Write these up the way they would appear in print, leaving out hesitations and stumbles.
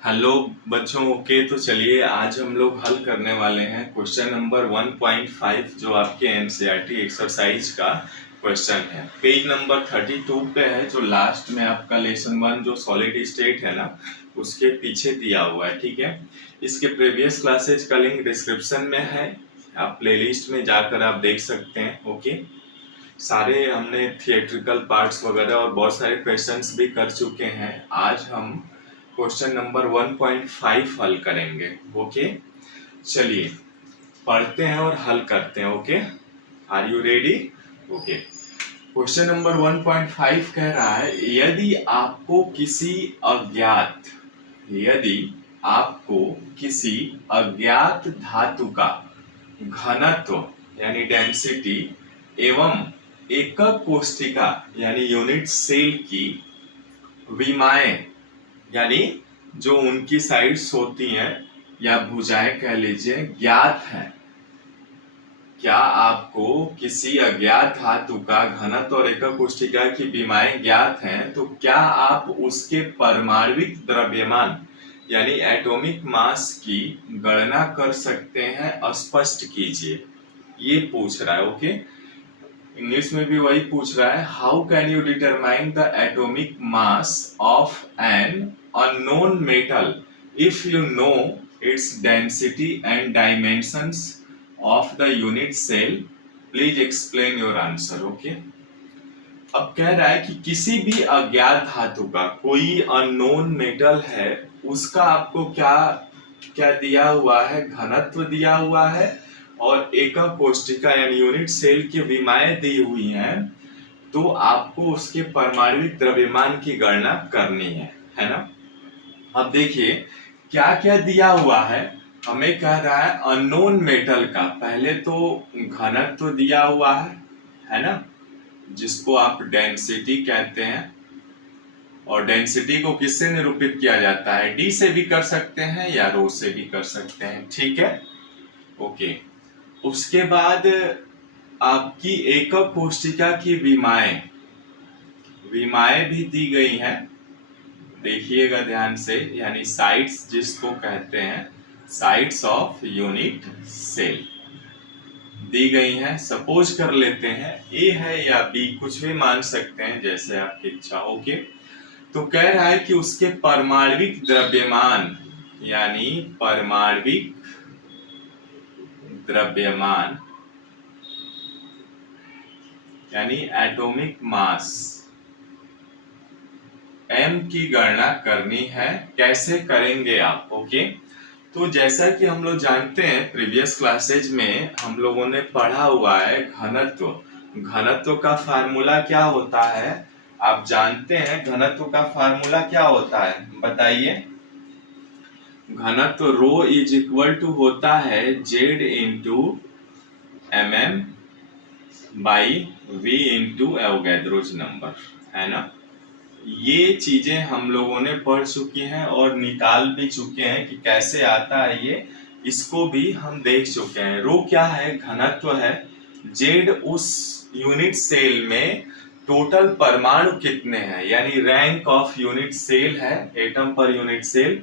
Hello बच्चों। Okay, तो चलिए आज हम लोग हल करने वाले हैं क्वेश्चन नंबर 1.5 जो आपके एनसीईआरटी एक्सरसाइज का क्वेश्चन है। पेज नंबर 32 पे है, जो लास्ट में आपका लेसन 1 जो सॉलिड स्टेट है ना, उसके पीछे दिया हुआ है। ठीक है, इसके प्रीवियस क्लासेज का लिंक डिस्क्रिप्शन में है, आप प्लेलिस्ट में जाकर आप देख सकते हैं। ओके, सारे हमने थिएट्रिकल पार्ट्स वगैरह और बहुत सारे क्वेश्चंस भी कर चुके हैं। आज हम क्वेश्चन नंबर 1.5 हल करेंगे। ओके, चलिए पढ़ते हैं और हल करते हैं। Okay, are you ready? Okay, question number 1.5 कह रहा है, यदि आपको किसी अज्ञात धातु का घनत्व यानी डेंसिटी एवं एकक कोष्ठिका यानी यूनिट सेल की विमाएं यानी जो उनकी साइड्स होती हैं या भुजाएं कह लीजिए ज्ञात है। क्या आपको किसी अज्ञात धातु का घनत्व और एकक कोष्ठिका की विमाएं ज्ञात हैं, तो क्या आप उसके परमाणविक द्रव्यमान यानी एटॉमिक मास की गणना कर सकते हैं? स्पष्ट कीजिए, ये पूछ रहा है। ओके, इंग्लिश में भी वही पूछ रहा है, how can you determine the atomic mass of an unknown metal if you know its density and dimensions of the unit cell, please explain your answer. Okay, अब कह रहा है कि किसी भी अज्ञात धातु का कोई अननोन मेटल है, उसका आपको क्या क्या दिया हुआ है? घनत्व दिया हुआ है और एकक कोष्ठिका यानी यूनिट सेल की विमाएं दी हुई हैं, तो आपको उसके परमाणविक द्रव्यमान की गणना करनी है ना। अब देखिए क्या क्या दिया हुआ है। हमें कह रहा है अननोन मेटल का पहले तो घनत्व दिया हुआ है ना, जिसको आप डेंसिटी कहते हैं। और डेंसिटी को किससे निरूपित किया जाता है? डी से भी कर सकते हैं या रो से भी कर सकते हैं। ठीक है, ओके। उसके बाद आपकी एकक कोष्ठिका की विमाएं भी दी गई हैं, देखिएगा ध्यान से, यानी साइड्स जिसको कहते हैं, साइड्स ऑफ यूनिट सेल दी गई हैं। सपोज कर लेते हैं ए है या बी, कुछ भी मान सकते हैं जैसे आपकी इच्छा। ओके, तो कह रहा है कि उसके परमाणविक द्रव्यमान यानी परमाणविक द्रव्यमान यानी एटॉमिक मास m की गणना करनी है। कैसे करेंगे आप? ओके, तो जैसा कि हम लोग जानते हैं प्रीवियस क्लासेज में हम लोगों ने पढ़ा हुआ है, घनत्व का फार्मूला क्या होता है? आप जानते हैं घनत्व का फार्मूला क्या होता है, बताइए। घनत्व रो इज इक्वल टू होता है Z into mm by v into Avogadro's number, है ना। ये चीजें हम लोगों ने पढ़ चुकी हैं और निकाल भी चुके हैं कि कैसे आता है ये, इसको भी हम देख चुके हैं। रो क्या है? घनत्व है। जेड उस यूनिट सेल में टोटल परमाणु कितने हैं, यानी रैंक ऑफ यूनिट सेल है, atom per unit cell.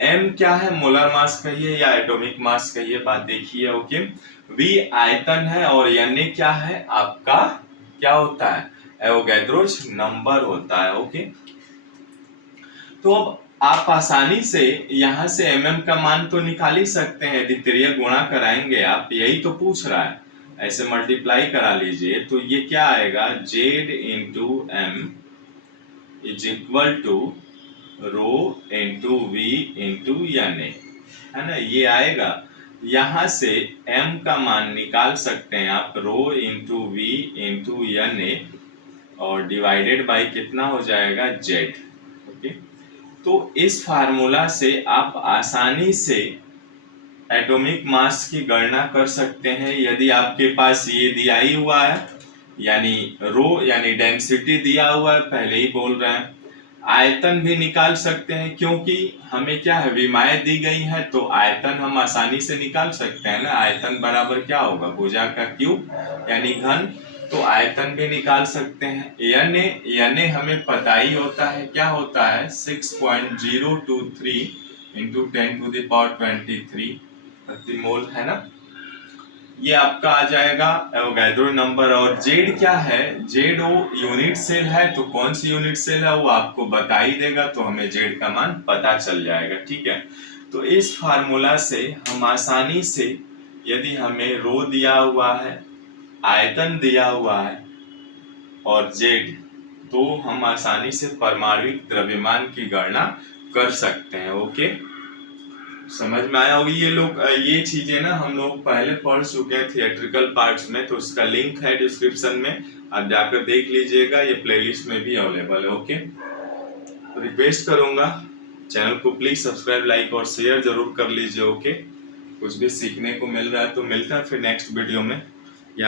M क्या है? मोलर मास कहिए या एटॉमिक मास कहिए, बात देखिए। ओके, वी आयतन है और एन क्या है आपका? क्या होता है? एवोगैड्रोज नंबर होता है। ओके, तो अब आप आसानी से यहां से mm का मान तो निकाल ही सकते हैं, द्वितीय गुणा कराएंगे आप, यही तो पूछ रहा है। ऐसे मल्टीप्लाई करा लीजिए तो ये क्या आएगा? Z into M is equal to rho into V into N A, है ना, ये आएगा। यहां से m का मान निकाल सकते हैं आप, rho into V into N A, और डिवाइडेड बाय कितना हो जाएगा? z। ओके, तो इस फार्मूला से आप आसानी से एटॉमिक मास की गणना कर सकते हैं। यदि आपके पास ये दिया ही हुआ है, यानी रो यानी डेंसिटी दिया हुआ है, पहले ही बोल रहे हैं। आयतन भी निकाल सकते हैं, क्योंकि हमें क्या है, विमाएं दी गई हैं, तो आयतन हम आसानी से निकाल सकते हैं ना। आयतन बराबर क्या होगा? भुजा का क्यूब यानी घन, तो आयतन भी निकाल सकते हैं। एन ए हमें पता ही होता है, क्या होता है? 6.023 इंटू 10⁻23 प्रति मोल, है ना। ये आपका आ जाएगा एवोगैड्रो नंबर। और जेड क्या है, जेड वो यूनिट सेल है, तो कौन सी यूनिट सेल है वो आपको बता ही देगा, तो हमें जेड का मान पता चल जाएगा, ठीक है। तो इस फार्मूला से हम आसानी से, यदि हमें रो दिया हुआ है, आयतन दिया हुआ है और जेड, तो हम आसानी से परमाणुक द्रव्यमान की गणना कर सकते हैं। ओके, समझ में आया होगी। ये चीजें ना हम लोग पहले पढ़ चुके हैं थिएट्रिकल पार्ट्स में, तो उसका लिंक है डिस्क्रिप्शन में, आप जाकर देख लीजिएगा, ये प्लेलिस्ट में भी अवेलेबल है। ओके, तो रिक्वेस्ट करूंगा चैनल को प्लीज सब्सक्राइब, लाइक और शेयर जरूर कर लीजिए। ओके, कुछ भी सीखने को मिल रहा है तो मिलता है फिर नेक्स्ट वीडियो में।